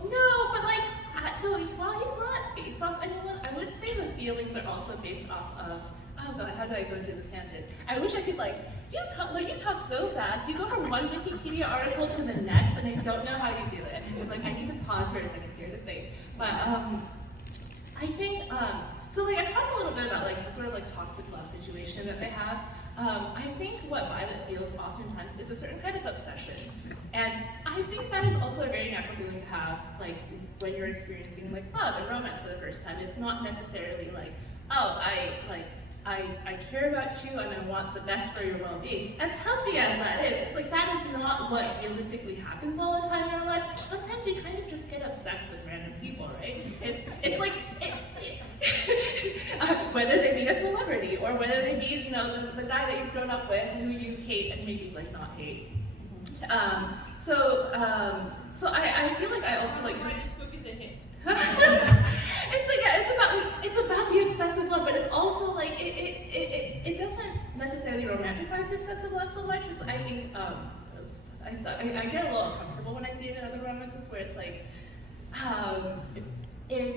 while he's not based off anyone, I would say the feelings are also based off of. Oh god, how do I go into this tangent? I wish I could you talk so fast. You go from one Wikipedia article to the next, and I don't know how you do it. Like I need to pause for a second here to think. But I think I've talked a little bit about like the sort of like toxic love situation that they have. I think what Violet feels oftentimes is a certain kind of obsession, and I think that is also a very natural feeling to have, like when you're experiencing like love and romance for the first time. It's not necessarily like, oh, I care about you and I want the best for your well-being. As healthy as that is, it's like that is not what realistically happens all the time in our lives. Sometimes we kind of just get obsessed with random people, right? It's like whether they be a celebrity or whether they be the guy that you've grown up with who you hate and maybe like not hate. I feel like I also like to. This book is a hit. It's about the obsessive love, but it's also like it doesn't necessarily romanticize the obsessive love so much. As I think I get a little uncomfortable when I see it in other romances where it's like if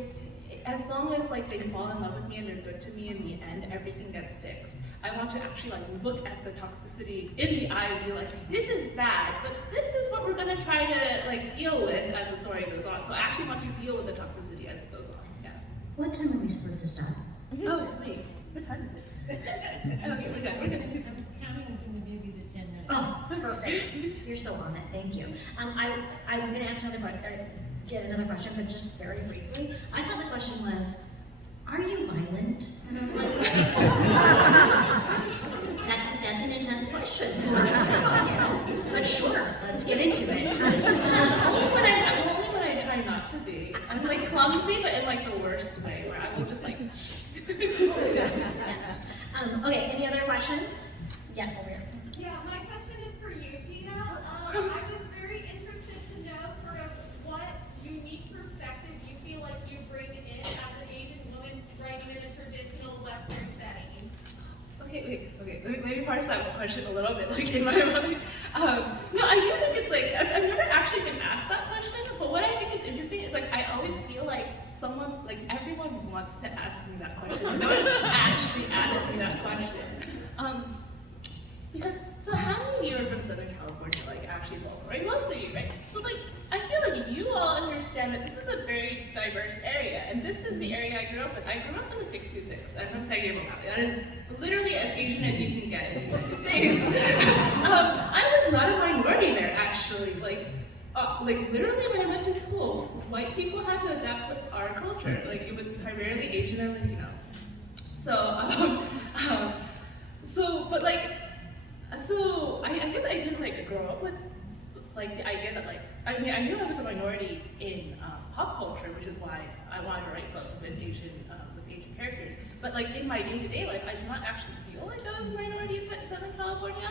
as long as like they fall in love with me and they're good to me in the end, everything gets fixed. I want to actually like look at the toxicity in the eye and be like, this is bad, but this is what we're gonna try to like deal with as the story goes on. So I actually want to deal with the toxicity as it goes on. Yeah. What time are we supposed to start? Oh wait, what time is it? Okay, we're good. I'm counting to maybe the 10 minutes. Oh, perfect. You're so on it. Thank you. I'm going to answer get another question, but just very briefly. I thought the question was, are you violent? And I was like, that's an intense question. But sure, let's get into it. Only when I try not to be. I'm like clumsy, but in like the worst way, where I will just like. Yes. Okay, any other questions? Yes, over here. Yeah, my question is for you. question a little bit like in my mind. No, I do think it's like, I've never actually been asked that question, but what I think is interesting is like, I always feel like someone, like everyone wants to ask me that question. No one actually asked me that question. Because, so how many of you are from Southern California, like actually local, right? Most of you, right? So like, I feel like you all understand that this is a very diverse area, and this is the area I grew up in. I grew up in the 626. I'm from San Gabriel Valley. That is literally as Asian as you can get in the United States. I was not a minority there, actually. Like literally when I went to school, white people had to adapt to our culture. Like it was primarily Asian and Latino. So I guess I didn't like grow up with like the idea that like, I mean, I knew I was a minority in pop culture, which is why I wanted to write books with Asian characters. But like in my day-to-day life, I do not actually feel like I was a minority in Southern California.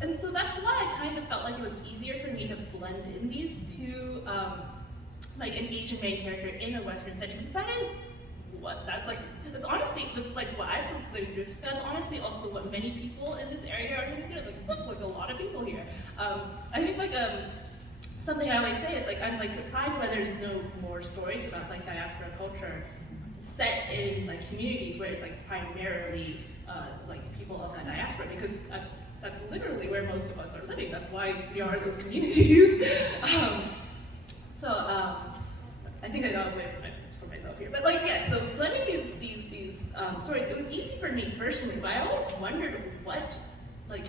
And so that's why I kind of felt like it was easier for me to blend in these two, like an Asian main character in a Western setting, because that is that's honestly, that's like what I've been living through. That's honestly also what many people in this area are living through. Like, looks like a lot of people here. I think like something I always say is like, I'm like surprised why there's no more stories about like diaspora culture set in like communities where it's like primarily like people of that diaspora, because that's literally where most of us are living. That's why we are those communities. I think I got away from myself here, but like yes. So blending these stories, it was easy for me personally, but I always wondered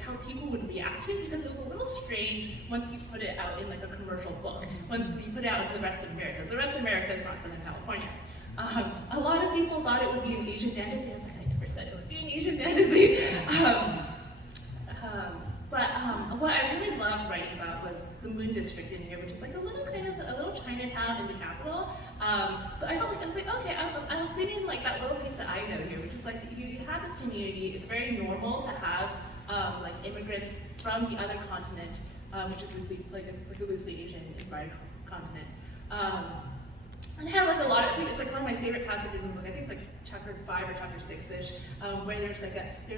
how people would react to it, because it was a little strange once you put it out in like a commercial book. Once you put it out to the rest of America, because the rest of America is not Southern California. A lot of people thought it would be an Asian fantasy. I was like, I never said it would be an Asian fantasy. But what I really loved writing about was the Moon District in here, which is like a little Chinatown in the capital. So I felt like I was like, okay, I'll bring in like that little piece that I know here, which is like you have this community. It's very normal to have like immigrants from the other continent, which is loosely like a loosely Asian-inspired continent. And I have like a lot of, I think it's like one of my favorite passages in the book. I think it's like chapter 5 or chapter 6-ish, where there's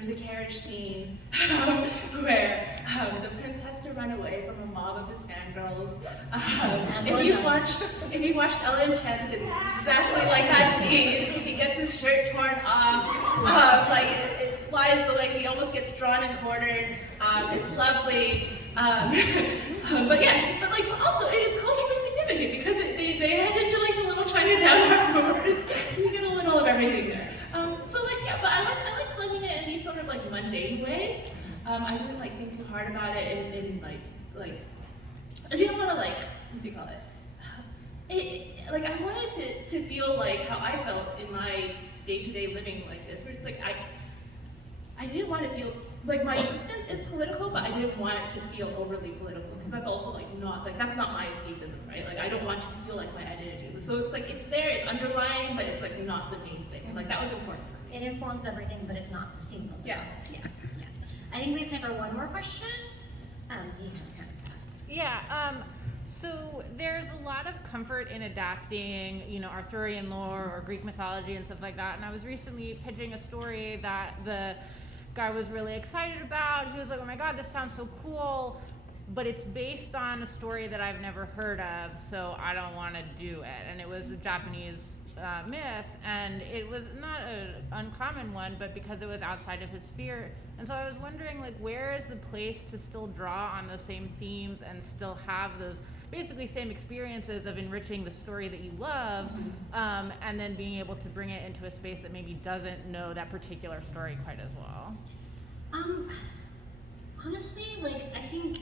a carriage scene where the prince has to run away from a mob of his fangirls. If you watched Ella Enchanted, it's exactly like that scene. He gets his shirt torn off, it flies away. He almost gets drawn and quartered. It's lovely. But yes, but like also it is culturally significant because they head into like the little Chinatown afterwards, so you get a little of everything there. So like yeah, but I like blending it in these sort of like mundane ways. I didn't like think too hard about it in like I didn't want to like what do you call it? Like I wanted to feel like how I felt in my day-to-day living like this, where it's like I didn't want to feel like my existence is political, but I didn't want it to feel overly political, because that's also like that's not my escapism, right? Like I don't want to feel like my identity. So it's like it's there, it's underlying, but it's like not the main thing. Like that was important for me. It informs everything, but it's not the thing. Yeah. I think we have time for one more question. You can kind of fast. Yeah. So there's a lot of comfort in adapting, Arthurian lore or Greek mythology and stuff like that. And I was recently pitching a story that the guy was really excited about. He was like, oh my God, this sounds so cool, but it's based on a story that I've never heard of, so I don't want to do it. And it was a Japanese myth, and it was not an uncommon one, but because it was outside of his sphere. And so I was wondering, like, where is the place to still draw on those same themes and still have those basically same experiences of enriching the story that you love, and then being able to bring it into a space that maybe doesn't know that particular story quite as well? Honestly, like, I think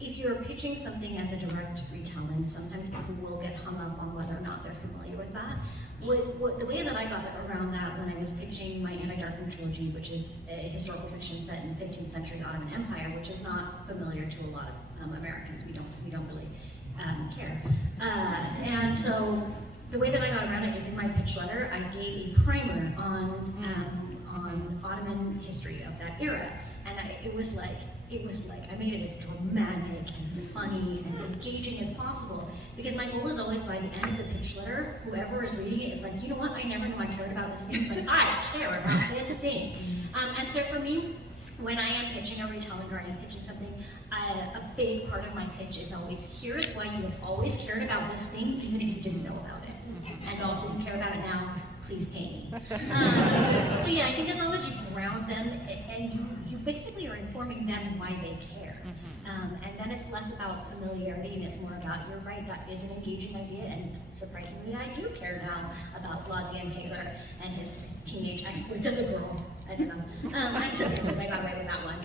if you're pitching something as a direct retelling, sometimes people will get hung up on whether or not they're familiar with that. The way that I got around that when I was pitching my Anti-Darkman trilogy, which is a historical fiction set in the 15th century Ottoman Empire, which is not familiar to a lot of Americans. We don't really care. And so the way that I got around it is in my pitch letter, I gave a primer on Ottoman history of that era, and it was like I made it as dramatic and funny and engaging as possible, because my goal is always by the end of the pitch letter, whoever is reading it is like, you know what, I never knew I cared about this thing, but I care about this thing. And so for me, when I am pitching a retelling or I am pitching something, a big part of my pitch is always, here is why you have always cared about this thing, even if you didn't know about it. And also, if you care about it now, please pay me. So yeah, I think as long as you ground them, and you basically are informing them why they care. And then it's less about familiarity and it's more about, you're right, that is an engaging idea, and surprisingly, I do care now about Vlad the Impaler and his teenage exploits as a girl. I don't know. I still don't know if I got away with that one.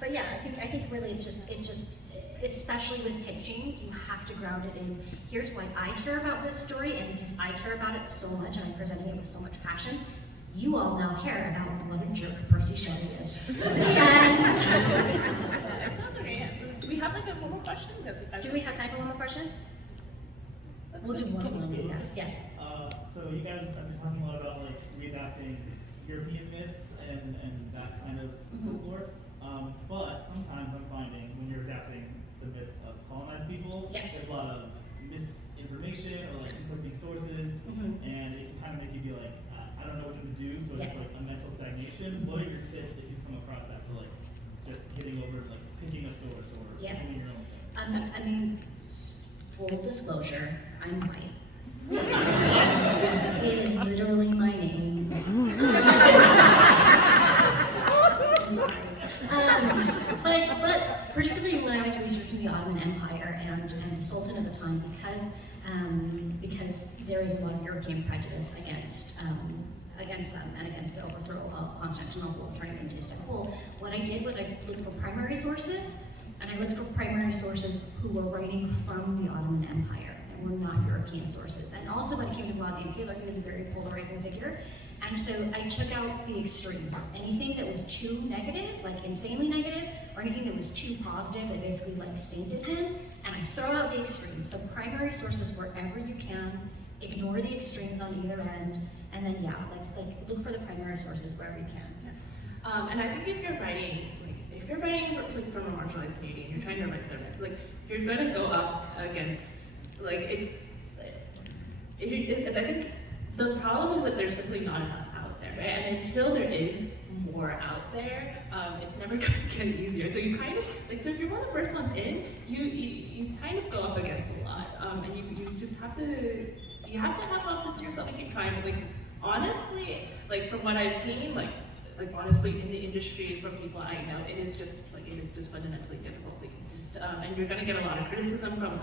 But yeah, I think really it's just, especially with pitching, you have to ground it in, here's why I care about this story, and because I care about it so much and I'm presenting it with so much passion, you all now care about what a jerk Percy Shelley is. Do we have like one more question? Do we have time for one more question? We'll do one more, yes. So you guys have been talking a lot about like readapting European myths and that kind of folklore. But sometimes I'm finding when you're adapting the myths of colonized people, there's a lot of misinformation or like conflicting sources, and it can kind of make you be like, I don't know what to do, so it's like a mental stagnation. What are your tips if you come across that for like just getting over like picking a source or doing your own thing? I mean, full disclosure, I'm white. It is literally my name. Sorry. But particularly when I was researching the Ottoman Empire and the Sultan at the time, because there is a lot of European prejudice against them and against the overthrow of Constantinople, turning into Istanbul, what I did was I looked for primary sources, and I looked for primary sources who were writing from the Ottoman Empire and were not European sources. And also when it came to Vlad the Impaler, he was a very polarizing figure. And so I took out the extremes. Anything that was too negative, like insanely negative, or anything that was too positive that basically like sainted him, and I throw out the extremes. So primary sources wherever you can, ignore the extremes on either end, and then like look for the primary sources wherever you can. And I think if you're writing like from a marginalized community and you're trying to write their myths, like you're gonna go up against I think the problem is that there's simply not enough out there, right? And until there is more out there, it's never going to get easier. So you kind of so if you're one of the first ones in, you kind of go up against a lot, and you just have to have confidence in yourself and keep trying. But like honestly, like from what I've seen, like honestly in the industry from people I know, it is just fundamentally difficult. And you're going to get a lot of criticism from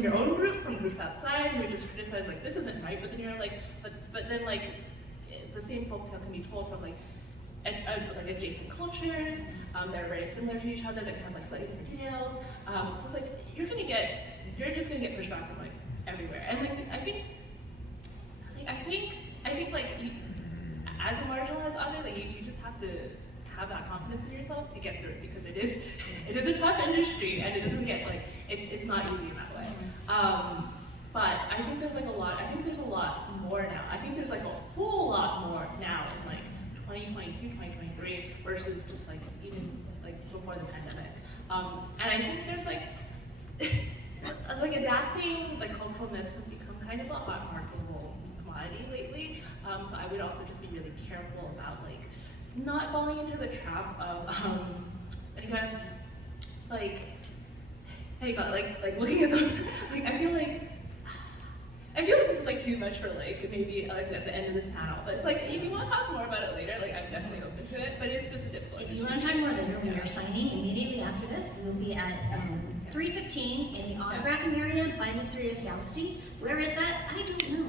your own group, from groups outside who just criticize like this isn't right. But then you're like, but then like the same folktale can be told from like adjacent cultures that are very similar to each other that can have like slightly different details. So it's like you're just gonna get pushback from like everywhere. And like I think like as a marginalized author, like you just have to have that confidence in yourself to get through it, because it is a tough industry and it doesn't get like it's not easy in that way. But I think there's a lot more now. I think there's like a whole lot more now in like 2022, 2023 versus just like even like before the pandemic. And I think there's like adapting like cultural myths has become kind of a marketable commodity lately. So I would also just be really careful about like not falling into the trap of I guess like looking at them like I feel like this is like too much for like maybe like at the end of this panel, but it's like if you want to talk more about it later, like I'm definitely open to it, but it's just a difficult If you want to talk more later, we are signing immediately after this. We will be at 3:15 in the autographic area by Mysterious Galaxy. Where is that? I don't know.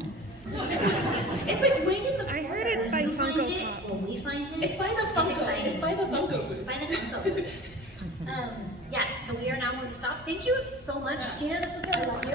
It's like way in the I heard it's by Funko Pop. Will we find it? It's by the Funko. exciting. It's by the Funko booth. It's by the Funko. Yes, so we are now going to stop. Thank you so much, Gina. This was really lovely.